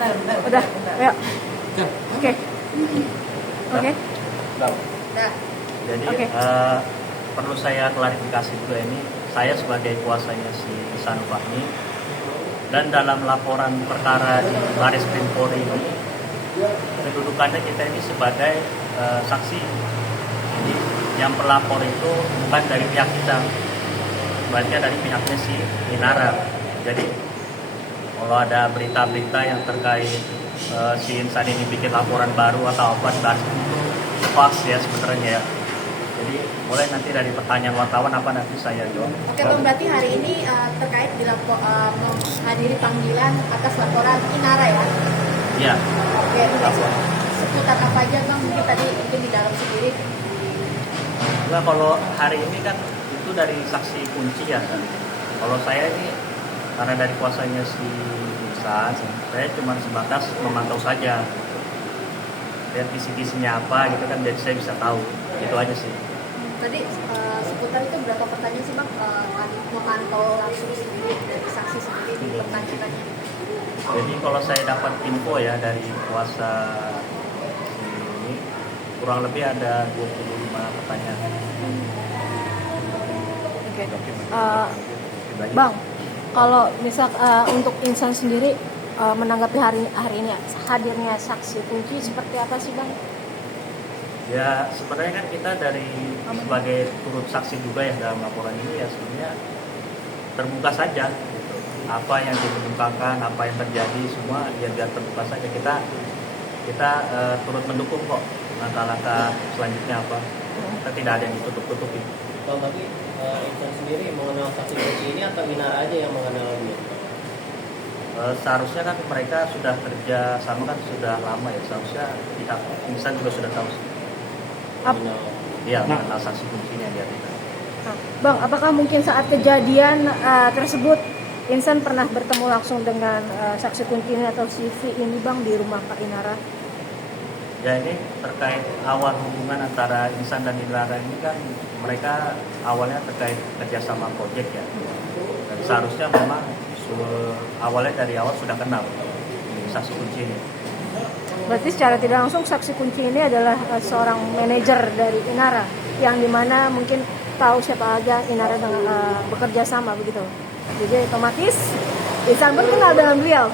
Udah, ayo. Oke. Oke. Nah, Jadi Oke. perlu saya klarifikasi juga ini, saya sebagai kuasanya si Ihsan Fahmi dan dalam laporan perkara di Baris Krim Polri ini kedudukannya kita ini sebagai saksi. Jadi yang pelapor itu bukan dari pihak kita, sebaliknya dari pihaknya si Inara. Jadi kalau ada berita-berita yang terkait si Insan ini bikin laporan baru atau apa di Baris Krim itu hoax ya sebenarnya ya. Jadi boleh nanti dari pertanyaan wartawan apa nanti saya jawab. oke Bang, berarti hari ini terkait menghadiri panggilan atas laporan Inara ya? Iya. Oke, seputar apa aja Bang? Mungkin tadi di dalam sendiri. Nah, kalau hari ini kan itu dari saksi kunci ya. Kalau saya ini karena dari kuasanya si Ihsan, saya cuma sebatas memantau saja. Lihat kisi-kisinya apa gitu kan, jadi saya bisa tahu. Itu aja sih. Tadi seputar itu berapa pertanyaan sih Bang? Memantau langsung sendiri dari saksi sendiri di pertanyaannya. Jadi kalau saya dapat info ya dari kuasa ini kurang lebih ada 25 pertanyaan. Oke. Bang, kalau misal untuk Ihsan sendiri menanggapi hari ini hadirnya saksi kunci seperti apa sih Bang? Ya sebenarnya kan kita dari sebagai turut saksi juga ya dalam laporan ini ya sebenarnya terbuka saja gitu. Apa yang dikemukakan, apa yang terjadi semua ya biar terbuka saja. Kita turut mendukung kok langkah-langkah selanjutnya apa. Kita tidak ada yang ditutup-tutupi. Kalau tadi Ihsan sendiri mengenal saksi kunci ini atau Inara aja yang mengenal dia? Seharusnya kan mereka sudah kerja sama kan sudah lama ya. Seharusnya pihak Ihsan juga sudah tahu sih. Iya, mengenal saksi kuncinya dia. Bang, apakah mungkin saat kejadian tersebut Ihsan pernah bertemu langsung dengan saksi kunci ini atau CV ini Bang di rumah Pak Inara? Ya ini terkait awal hubungan antara Ihsan dan Inara ini kan mereka awalnya terkait kerjasama proyek ya. Dan seharusnya memang awalnya dari awal sudah kenal saksi kunci ini. Berarti secara tidak langsung saksi kunci ini adalah seorang manajer dari Inara yang dimana mungkin tahu siapa aja Inara dengan bekerja sama begitu. Jadi otomatis Ihsan pun kenal dengan beliau.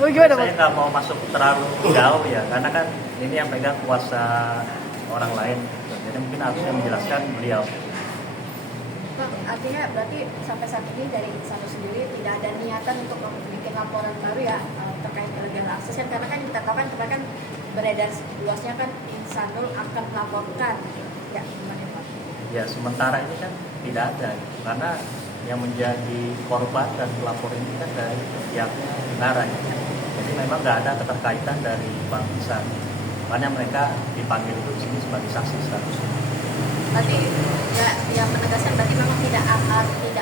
Gimana, Saya nggak mau masuk terlalu jauh ya, karena kan ini yang pegang kuasa orang lain. Jadi mungkin harusnya menjelaskan beliau. Bang, artinya berarti sampai saat ini dari Ihsan sendiri tidak ada niatan untuk bikin laporan baru ya terkait illegal access kan, karena kan kita tahu kan kemarin kan beredar luasnya kan Ihsanul akan melaporkan ya gimana Pak? Ya sementara ini kan tidak ada, karena yang menjadi korban dan pelapor ini kan dari pihaknya Inara. Jadi memang nggak ada keterkaitan dari Bang Ihsan. Makanya mereka dipanggil itu di sini sebagai saksi status. Berarti ya, yang menegaskan berarti memang tidak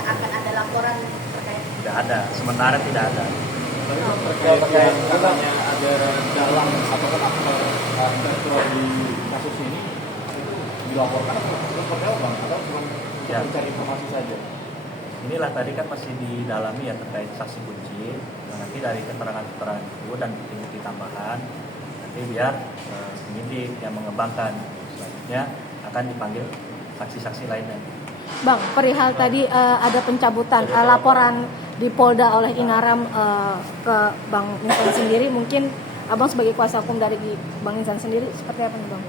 akan ada laporan terkait. Tidak ada, sementara tidak ada. Terkait katanya ada dalang ataupun aktor intelektual di kasus ini itu dilaporkan atau seperti apa Bang? Atau cuma Ya. mencari informasi saja? Inilah tadi kan masih didalami ya terkait saksi kunci. Nah, nanti dari keterangan-keterangan itu dan bukti-bukti tambahan nanti biar penyidik yang mengembangkan selanjutnya akan dipanggil saksi-saksi lainnya. Bang, perihal tadi ada pencabutan laporan di Polda oleh Inaram ke Bang Ihsan sendiri, mungkin Abang sebagai kuasa hukum dari Bang Ihsan sendiri seperti apa nih Bang?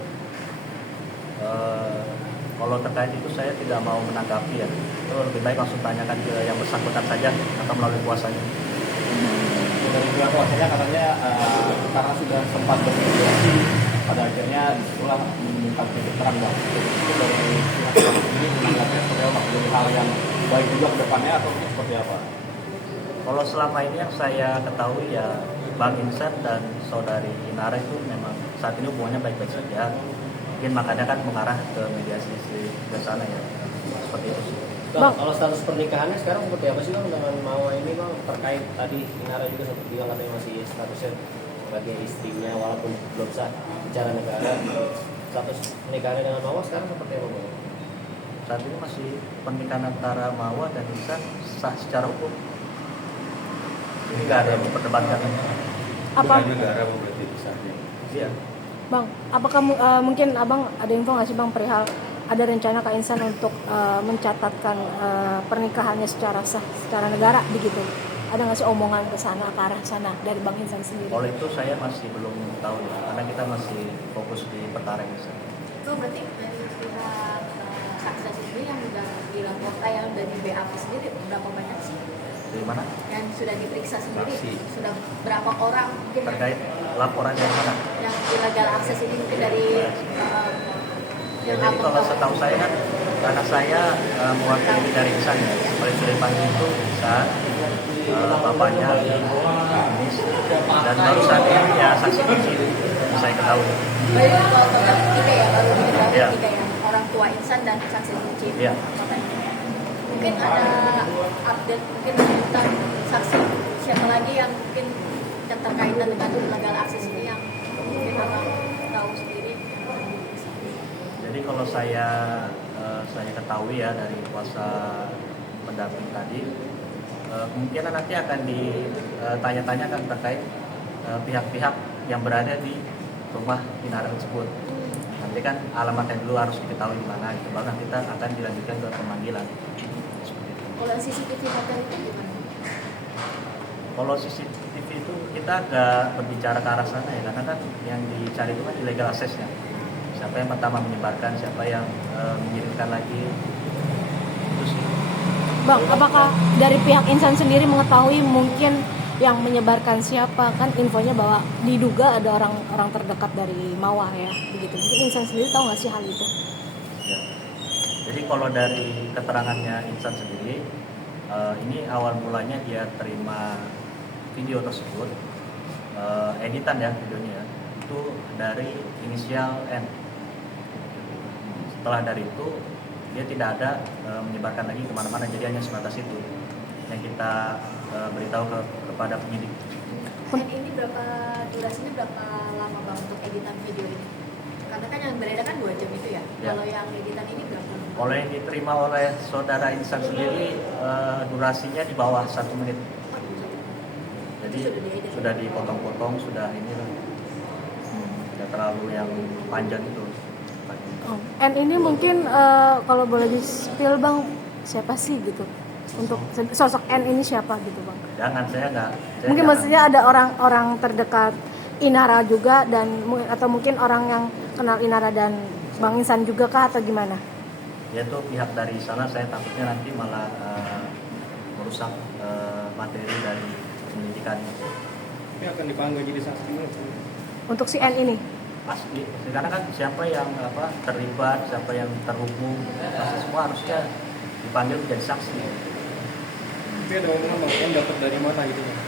Kalau terkait itu saya tidak mau menanggapi ya. Itu lebih baik langsung tanyakan ke yang bersangkutan saja atau melalui kuasanya. Dari pihak kuasanya katanya karena sudah sempat bermediasi pada akhirnya itulah meminta keterangan Bang. Itu dari pihak kuasa ini menanggapnya seperti apa? Jadi hal yang baik juga ke depannya atau seperti apa? Kalau selama ini yang saya ketahui ya Bang Ihsan dan saudari Inara itu memang saat ini hubungannya baik-baik saja. Mungkin makanya kan mengarah ke mediasi ke sana ya. Seperti itu sih. Bang, kalau status pernikahannya sekarang seperti apa sih Bang dengan Mawar ini Bang? Terkait tadi Inara juga sempat bilang katanya masih statusnya sebagai istrinya walaupun belum sah bicara negara. Status pernikahannya dengan Mawar sekarang seperti apa Bang? Saat ini masih pernikahan antara Mawar dan Ihsan sah secara hukum. Ini nggak ada yang diperdebatkan. Apa bukan negara berarti besarnya. Iya. Bang, apakah mungkin abang ada info nggak sih bang perihal ada rencana Kak Insan untuk mencatatkan pernikahannya secara sah, secara negara begitu? Ada nggak sih omongan ke sana, ke arah sana dari Bang Insan sendiri? Kalau itu saya masih belum tahu ya, karena kita masih fokus di perkara ini. Itu berarti dari pihak saksi sendiri yang sudah dilaporkan, yang sudah di BAP sendiri berapa banyak sih Dari mana? yang sudah diperiksa sendiri? Saksi. Sudah berapa orang mungkin Terkait laporan yang mana? yang illegal akses ini mungkin dari Ya, jadi kalau setahu saya kan, karena saya mewakili dari Insan ya, oleh Suleimani itu Insan, bapaknya Anies, dan baru saat ini ya saksi kunci saya ketahui. baru total tiga ya, baru diketahui Iya. tiga ya, orang tua Insan dan saksi kunci. Iya. Mungkin ada update mungkin tentang saksi siapa lagi yang mungkin yang terkaitan dengan illegal akses ini yang mungkin orang tahu sendiri. Jadi kalau saya ketahui ya dari kuasa pendamping tadi, kemungkinan nanti akan ditanya-tanyakan terkait pihak-pihak yang berada di rumah Inara tersebut. Nanti kan alamatnya dulu harus diketahui di mana, gitu. Baru nanti kita akan dilanjutkan ke pemanggilan. Seperti itu. Kalau CCTV hotel itu gimana? Kalau CCTV itu kita agak berbicara ke arah sana ya, karena kan yang dicari itu kan illegal aksesnya. Siapa yang pertama menyebarkan, siapa yang mengirimkan lagi, itu sih. Bang, apakah dari pihak Insan sendiri mengetahui mungkin yang menyebarkan siapa? Kan infonya bahwa diduga ada orang terdekat dari Mawar ya, begitu. Mungkin Insan sendiri tahu nggak sih hal itu? Ya. Jadi kalau dari keterangannya Insan sendiri, ini awal mulanya dia terima video tersebut, editan ya videonya, itu dari inisial N. Setelah dari itu dia tidak ada menyebarkan lagi kemana-mana, jadi hanya sebatas itu yang kita beritahu kepada penyidik. Dan ini berapa durasinya, berapa lama bang untuk editan video ini? Karena kan yang beredar kan 2 jam itu ya. Ya. Kalau yang editan ini berapa? Kalau yang diterima oleh saudara Insan sendiri durasinya di bawah 1 menit. Jadi sudah dipotong-potong, sudah ini lah. Tidak terlalu yang panjang itu. Oh. N ini mungkin kalau boleh di-spill bang, siapa sih gitu? Untuk sosok N ini siapa gitu bang? Jangan, saya nggak. Mungkin maksudnya ada orang terdekat Inara juga dan atau mungkin orang yang kenal Inara dan Bang Insan juga kah atau gimana? Ya itu pihak dari sana, saya takutnya nanti malah merusak materi dari penyidikan. Ini akan dipanggil jadi saksi dulu. Untuk si N ini? Pasti, karena kan siapa yang terlibat, siapa yang terhubung, pasti semua harusnya dipanggil menjadi saksi. Tapi ada omongan bang, kan dapat dari mana gitu bang?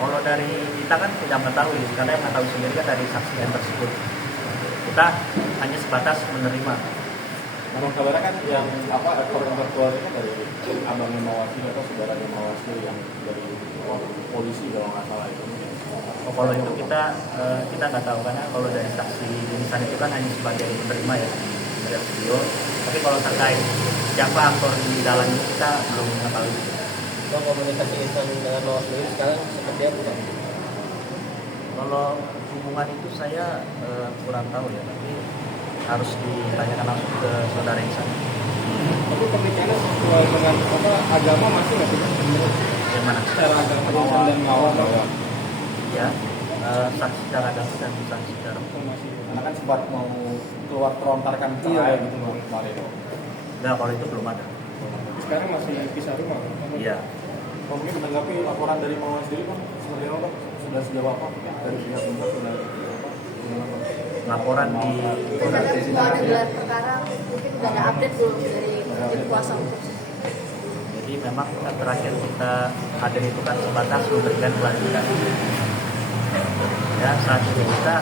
Kalau dari kita kan tidak mengetahui, karena yang mengetahui sendiri kan dari saksi yang tersebut. Kita hanya sebatas menerima. Namun kabarnya kan yang korban keluarga kan dari abangnya Mawasir atau saudaranya Mawasir yang dari polisi kalau nggak salah itu. Oh, kalau itu kita nggak tahu, karena kalau dari saksi Insan itu kan hanya sebagai penerima ya dari video. Tapi kalau terkait siapa aktor di dalam itu kita belum mengetahui. Bang, komunikasi Insan dengan Mawar sendiri sekarang seperti apa bang? Kalau hubungan itu saya kurang tahu ya, tapi harus ditanyakan langsung ke saudara Insan. Tapi pernikahannya sesuai dengan agama masih nggak sih bang? Yang mana? Secara agama Insan dan Mawar bang? Ya, saksi secara agama dan saksi secara hukum. Masih. Karena kan sempat mau keluar terlontarkan cerai gitu bang kemarin. Nah, kalau itu belum ada. Sekarang masih pisah rumah. Iya. Kalau mungkin menanggapi laporan dari Mawar sendiri bang, seperti apa bang? Sudah sejauh apa dari pihak Insan sudah Laporan di Karena semua ada gelar perkara, mungkin udah ada update belum dari tim kuasa hukum? Jadi memang kan terakhir kita hadir itu kan sebatas memberikan kelanjutan. Ya, saat ini kita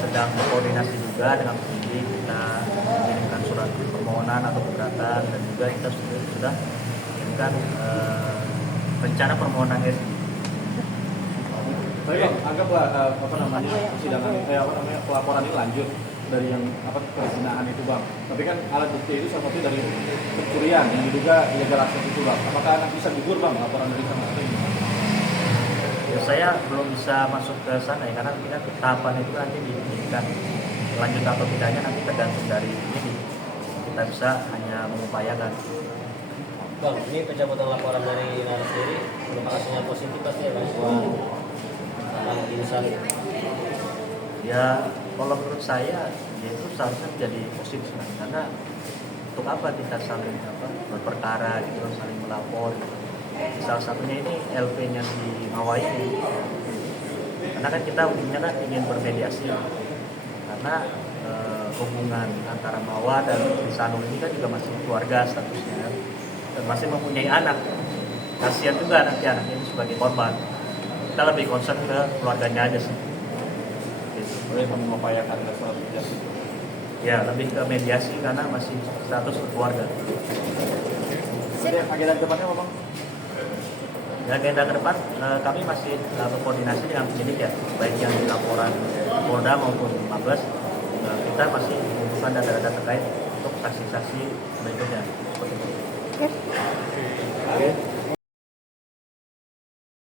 sedang berkoordinasi juga dengan penyidik, kita mengirimkan surat permohonan atau keberatan, dan juga kita sudah mengirimkan rencana permohonan SI. Tapi bang, anggaplah persidangan pelaporan ini lanjut dari yang perzinahan itu bang. Tapi kan alat bukti itu salah satu dari pencurian yang diduga illegal akses itu bang. Apakah akan bisa gugur bang laporan dari sana? Ya, saya belum bisa masuk ke sana ya, karena kita tahapan itu nanti diberikan lanjut atau tidaknya nanti tergantung dari ini. Kita bisa hanya mengupayakan. Bang, ini pencabutan laporan dari Inara sendiri merupakan sinyal positif pasti ya Bang buat tentang insan. Ya, kalau menurut saya ya itu seharusnya jadi positif kan, karena untuk apa kita saling berperkara gitu, saling melapor gitu. Salah satunya ini LP-nya si Mawai ini. Karena kan kita ujungnya kan ingin bermediasi, karena hubungan antara Mawa dan Sanul ini kan juga masih keluarga statusnya dan masih mempunyai anak. Kasihan juga nanti anaknya ini sebagai korban. Kita lebih concern ke keluarganya aja sih. Gitu. Boleh mengupayakan restoratif justice. Ya, lebih ke mediasi karena masih status keluarga. Oke, agenda depannya apa Bang? Ya, agenda ke depan kami masih berkoordinasi dengan penyidik ya, baik yang di laporan Polda maupun Mabes. Kita masih mengumpulkan data-data terkait untuk saksi-saksi berikutnya. Oke. Oke.